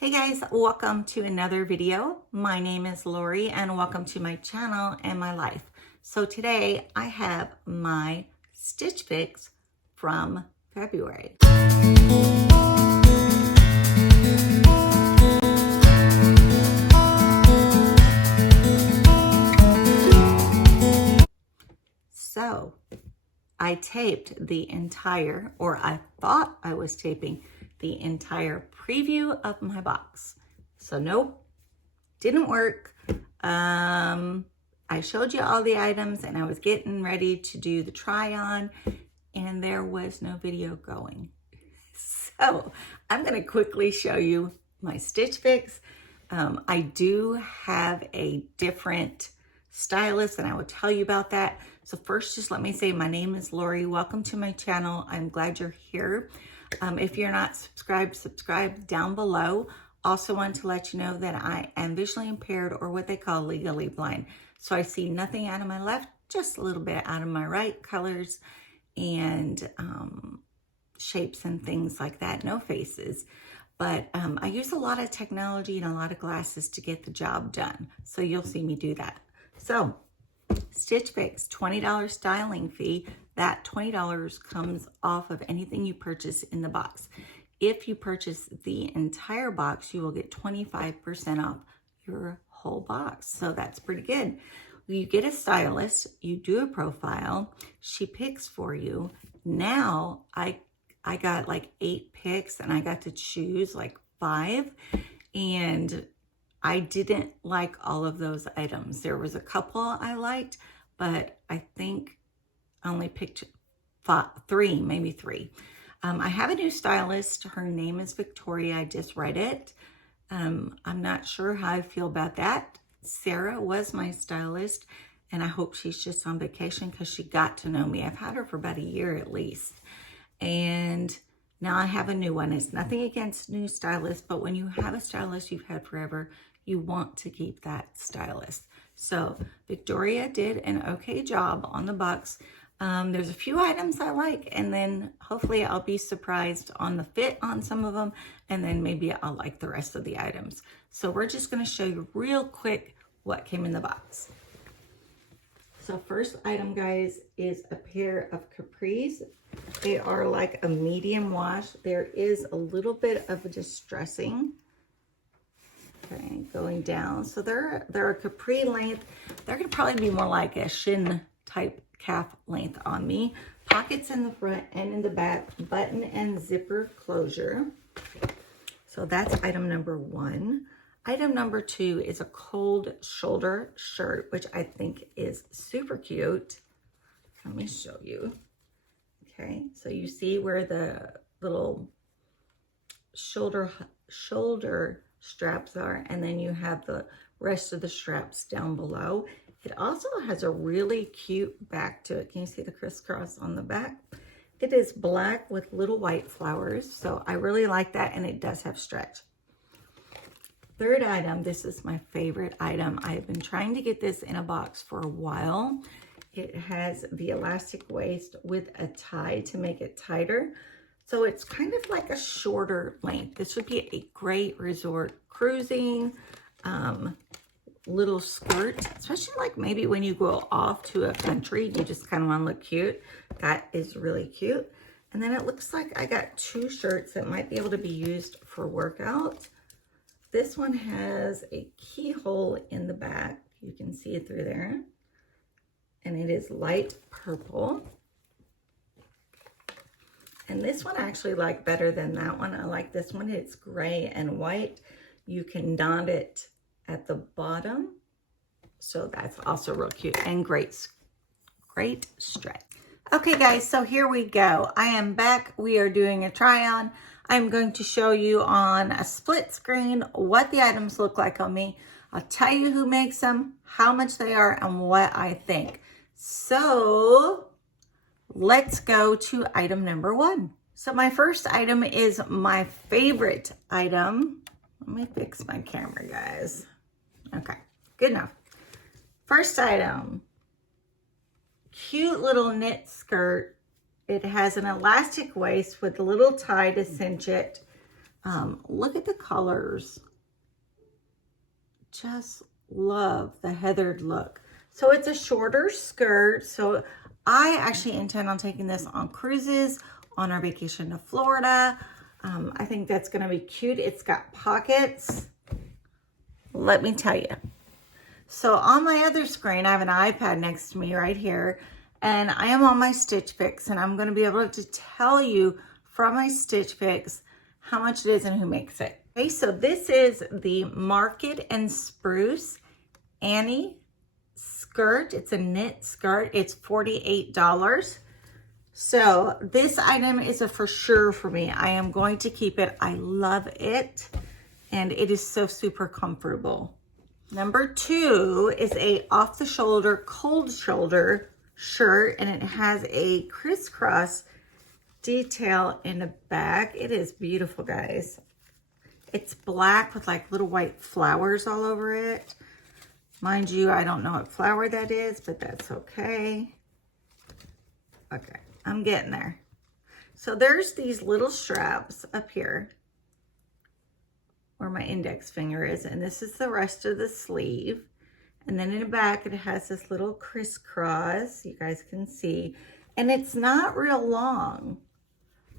Hey guys, welcome to another video. My name is Lori and welcome to my channel and my life. So today I have my Stitch Fix from February. So I taped the entire, or I thought I was taping the entire preview of my box. So nope, didn't work. I showed you all the items and I was getting ready to do the try on and there was no video going. So I'm gonna quickly show you my Stitch Fix. I do have a different stylist and I will tell you about that. So first, just let me say my name is Lori. Welcome to my channel. I'm glad you're here. If you're not subscribed, subscribe down below. Also want to let you know that I am visually impaired, or what they call legally blind. So I see nothing out of my left, just a little bit out of my right, colors and shapes and things like that, no faces. But I use a lot of technology and a lot of glasses to get the job done. So you'll see me do that. So Stitch Fix, $20 styling fee. That $20 comes off of anything you purchase in the box. If you purchase the entire box, you will get 25% off your whole box. So that's pretty good. You get a stylist, you do a profile, she picks for you. Now I got like 8 picks and I got to choose like 5, and I didn't like all of those items. There was a couple I liked, but I think I only picked 3, maybe 3. I have a new stylist. Her name is Victoria. I just read it. I'm not sure how I feel about that. Sarah was my stylist, and I hope she's just on vacation because she got to know me. I've had her for about a year at least. And now I have a new one. It's nothing against new stylists, but when you have a stylist you've had forever, you want to keep that stylist. So Victoria did an okay job on the box. There's a few items I like, and then hopefully I'll be surprised on the fit on some of them, and then maybe I'll like the rest of the items. So we're just going to show you real quick what came in the box. So first item, guys, is a pair of capris. They are like a medium wash. There is a little bit of distressing, okay, going down. So they're a capri length. They're going to probably be more like a shin type calf length on me. Pockets in the front and in the back, button and zipper closure. So that's item number 1. Item number 2 is a cold shoulder shirt, which I think is super cute. Let me show you. Okay, so you see where the little shoulder straps are, and then you have the rest of the straps down below. It also has a really cute back to it. Can you see the crisscross on the back? It is black with little white flowers, so I really like that, and it does have stretch. Third item, this is my favorite item. I've been trying to get this in a box for a while. It has the elastic waist with a tie to make it tighter. So it's kind of like a shorter length. This would be a great resort cruising little skirt, especially like maybe when you go off to a country, you just kind of want to look cute. That is really cute. And then it looks like I got 2 shirts that might be able to be used for workout. This one has a keyhole in the back. You can see it through there. And it is light purple. And this one I actually like better than that one. I like this one. It's gray and white. You can knot it at the bottom. So that's also real cute and great stretch. Okay guys, so here we go. I am back. We are doing a try on. I'm going to show you on a split screen what the items look like on me. I'll tell you who makes them, how much they are, and what I think. So let's go to item number 1. So my first item is my favorite item. Let me fix my camera, guys. Okay, good enough. First item, cute little knit skirt. It has an elastic waist with a little tie to cinch it. Look at the colors. Just love the heathered look. So it's a shorter skirt. So I actually intend on taking this on cruises, on our vacation to Florida. I think that's going to be cute. It's got pockets. Let me tell you. So on my other screen, I have an iPad next to me right here, and I am on my Stitch Fix, and I'm going to be able to tell you from my Stitch Fix how much it is and who makes it. Okay, so this is the Market and Spruce Annie skirt. It's a knit skirt. It's $48. So this item is a for sure for me. I am going to keep it. I love it, and it is so super comfortable. Number 2 is a off the shoulder, cold shoulder shirt, and it has a crisscross detail in the back. It is beautiful, guys. It's black with like little white flowers all over it. Mind you, I don't know what flower that is, but that's okay. Okay, I'm getting there. So there's these little straps up here where my index finger is, and this is the rest of the sleeve. And then in the back, it has this little crisscross, you guys can see, and it's not real long,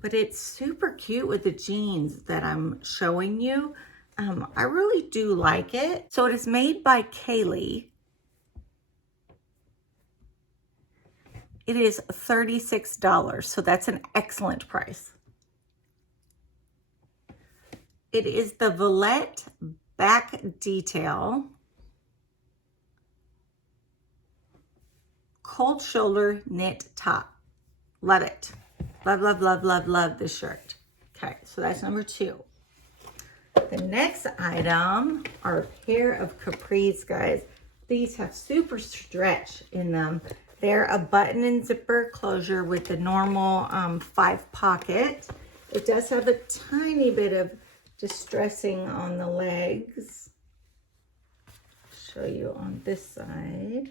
but it's super cute with the jeans that I'm showing you. I really do like it. So it is made by Kaylee. It is $36, so that's an excellent price. It is the Villette back detail, cold shoulder knit top. Love it. Love, love, love, love, love this shirt. Okay, so that's number 2. The next item are a pair of capris, guys. These have super stretch in them. They're a button and zipper closure with the normal 5 pocket. It does have a tiny bit of distressing on the legs. Show you on this side.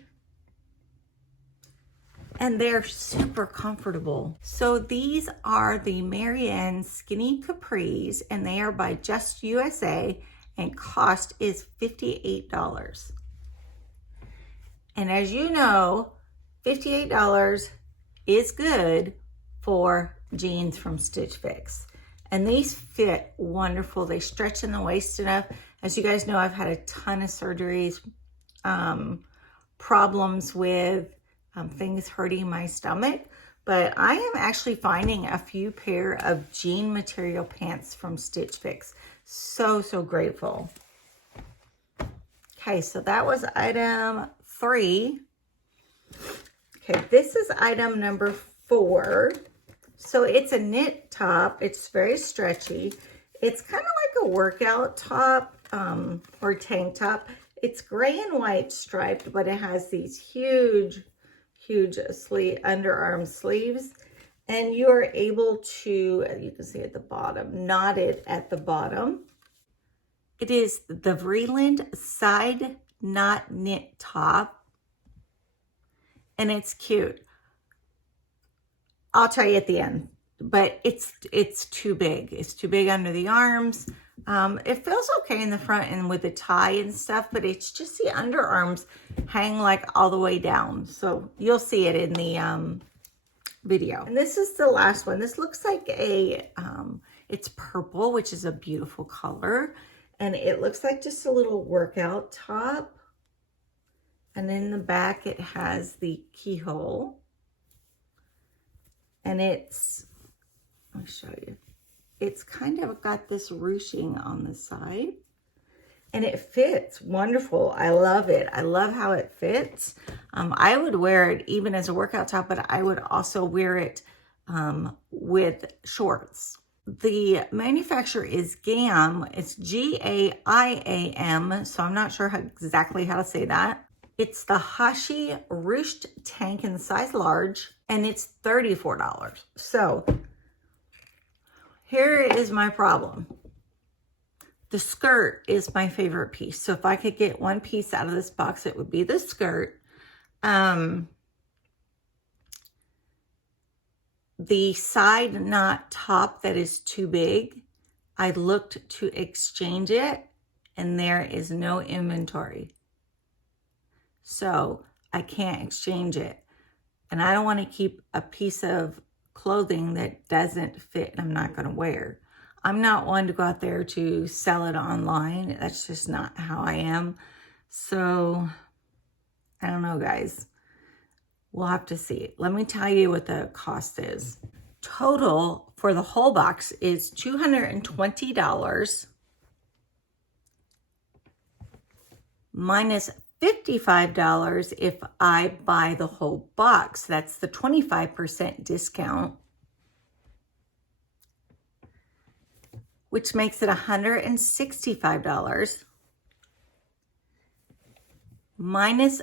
And they're super comfortable. So these are the Marianne Skinny Capris, and they are by Just USA, and cost is $58. And as you know, $58 is good for jeans from Stitch Fix. And these fit wonderful. They stretch in the waist enough. As you guys know, I've had a ton of surgeries, problems with things hurting my stomach. But I am actually finding a few pair of jean material pants from Stitch Fix. So, so grateful. Okay, so that was item 3. Okay, this is item number 4. So it's a knit top. It's very stretchy. It's kind of like a workout top or tank top. It's gray and white striped, but it has these huge, huge underarm sleeves. And you are able to, you can see at the bottom, knotted at the bottom. It is the Vreeland side knot knit top. And it's cute. I'll tell you at the end, but it's too big. It's too big under the arms. It feels okay in the front and with the tie and stuff, but it's just the underarms hang like all the way down. So you'll see it in the video. And this is the last one. This looks like it's purple, which is a beautiful color. And it looks like just a little workout top. And in the back, it has the keyhole. And it's, I'll show you. It's kind of got this ruching on the side. And it fits wonderful. I love it. I love how it fits. I would wear it even as a workout top, but I would also wear it with shorts. The manufacturer is GAM. It's G-A-I-A-M. So I'm not sure exactly how to say that. It's the Hashi Ruched Tank in size large, and it's $34. So here is my problem. The skirt is my favorite piece. So if I could get one piece out of this box, it would be the skirt. The side knot top that is too big, I looked to exchange it and there is no inventory. So I can't exchange it. And I don't want to keep a piece of clothing that doesn't fit and I'm not going to wear. I'm not one to go out there to sell it online. That's just not how I am. So I don't know, guys. We'll have to see. Let me tell you what the cost is. Total for the whole box is $220 minus $55 if I buy the whole box. That's the 25% discount, which makes it $165 minus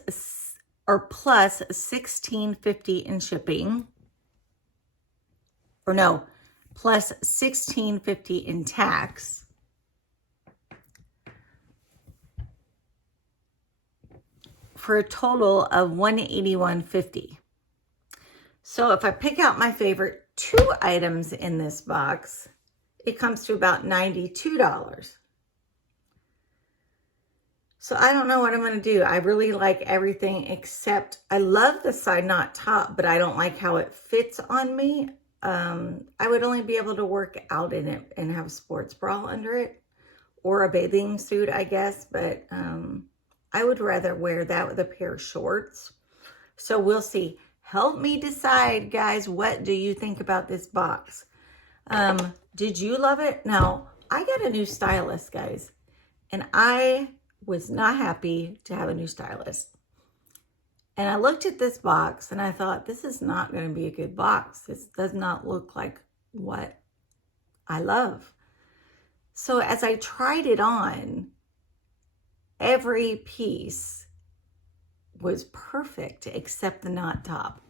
or plus $16.50 in shipping. Or no, plus $16.50 in tax. For a total of $181.50. So if I pick out my favorite 2 items in this box, it comes to about $92. So I don't know what I'm going to do. I really like everything except I love the side knot top, but I don't like how it fits on me. I would only be able to work out in it and have a sports bra under it or a bathing suit, I guess. But I would rather wear that with a pair of shorts. So we'll see. Help me decide, guys. What do you think about this box? Did you love it? Now, I got a new stylist, guys, and I was not happy to have a new stylist. And I looked at this box and I thought, this is not going to be a good box. This does not look like what I love. So as I tried it on, every piece was perfect except the knot top.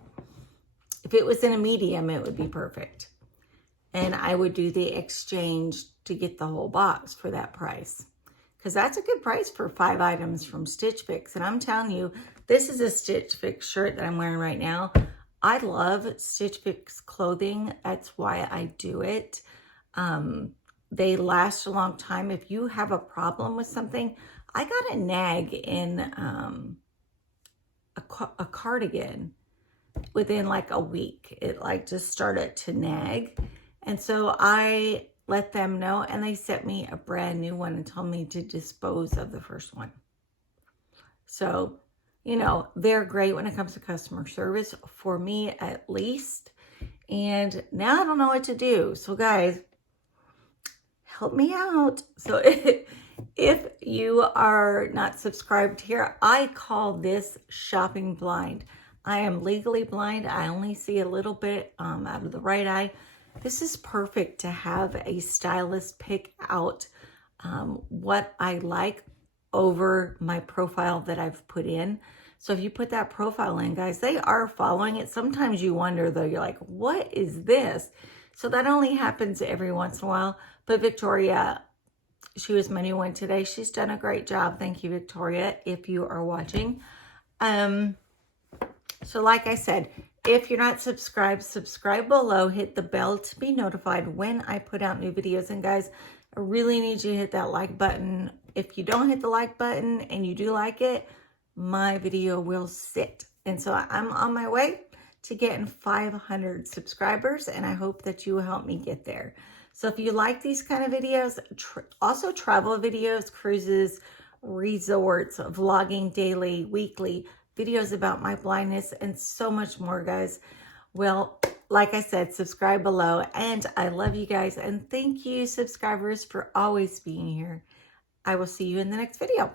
If it was in a medium, it would be perfect. And I would do the exchange to get the whole box for that price. Because that's a good price for 5 items from Stitch Fix. And I'm telling you, this is a Stitch Fix shirt that I'm wearing right now. I love Stitch Fix clothing. That's why I do it. They last a long time. If you have a problem with something, I got a nag in a cardigan within like a week. It like just started to nag. And so I let them know and they sent me a brand new one and told me to dispose of the first one. So, you know, they're great when it comes to customer service, for me at least. And now I don't know what to do. So guys, help me out. So if you are not subscribed here, I call this shopping blind. I am legally blind. I only see a little bit out of the right eye. This is perfect to have a stylist pick out what I like over my profile that I've put in. So if you put that profile in, guys, they are following it. Sometimes you wonder, though, you're like, what is this? So that only happens every once in a while. But Victoria, she was my new one today. She's done a great job. Thank you, Victoria, if you are watching. So like I said, if you're not subscribed, subscribe below. Hit the bell to be notified when I put out new videos. And guys, I really need you to hit that like button. If you don't hit the like button and you do like it, my video will sit. And so I'm on my way to getting 500 subscribers, and I hope that you will help me get there. So if you like these kind of videos, also travel videos, cruises, resorts, vlogging daily, weekly, videos about my blindness, and so much more, guys. Well, like I said, subscribe below, and I love you guys, and thank you, subscribers, for always being here. I will see you in the next video.